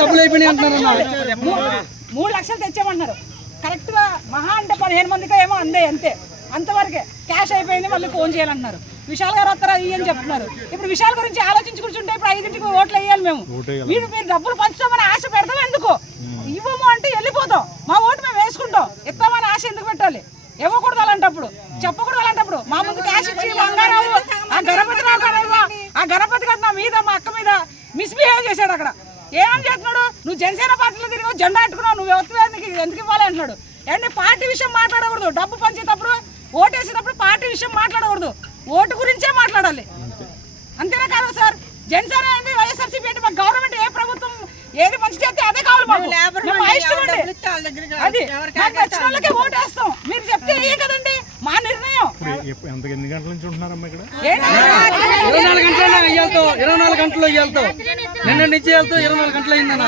డబ్బులు అయిపోయినాయి అంటున్నారన్న మూ- మూడు లక్షలు తెచ్చామన్నారు. కరెక్ట్గా మహా అంటే పదిహేను మందికి ఏమో అందే అంతే. అంతవరకే. క్యాష్ అయిపోయింది మళ్ళీ ఫోన్ చేయాలంటున్నారు విశాల్ గారు వస్తారా ఇవి అని చెప్తున్నారు. ఇప్పుడు విశాల్ గురించి ఆలోచించి కూర్చుంటే ఇప్పుడు ఐదింటికి ఓట్లు వేయాలి మేము. మీరు మీరు డబ్బులు పంచుతామని ఆశ పెడతాం ఎందుకు? ఇవ్వము అంటే వెళ్ళిపోతాం. మా ఓటు మేము వేసుకుంటాం. ఇస్తామని ఆశ ఎందుకు పెట్టాలి? ఇవ్వకూడదు అలాంటప్పుడు. చెప్పకూడదు అలాంటప్పుడు. మా ముందు క్యాష్ ఇచ్చి బంగారం ఆ గణపతి రావు. ఆ గణపతి గారు నా మీద మా అక్క మీద మిస్బిహేవ్ చేశాడు అక్కడ. ఏమని చేస్తున్నాడు నువ్వు జనసేన పార్టీలో తిరిగి జెండా పెట్టుకున్నావు నువ్వు ఎవరు నీకు ఎందుకు ఇవ్వాలి అంటున్నాడు? ఏంటి పార్టీ విషయం మాట్లాడకూడదు. డబ్బు పంచేటప్పుడు ఓటు వేసేటప్పుడు పార్టీ విషయం మాట్లాడకూడదు. ఓటు గురించే మాట్లాడాలి. అంతేనా కాదు సార్? జనసేన ఏంటి వైఎస్ఆర్సీపీ ఏంటి? మాకు గవర్నమెంట్ ఏ ప్రభుత్వం ఏది మంచి చేస్తే అదే కావాలి మాకు. మా. అది మాకు నచ్చిన వాళ్ళకే ఓటు వేస్తాం మీరు చెప్తే ఏ కదండి? మా నిర్ణయం. ఎన్ని గంటల నుంచి ఉంటున్నారమ్మా ఇక్కడ? ఇరవై నాలుగు గంటలు ఇరవై నాలుగు గంటలు నిన్న నుంచి వెళ్తూ ఇరవై నాలుగు గంటలు అయిందన్న.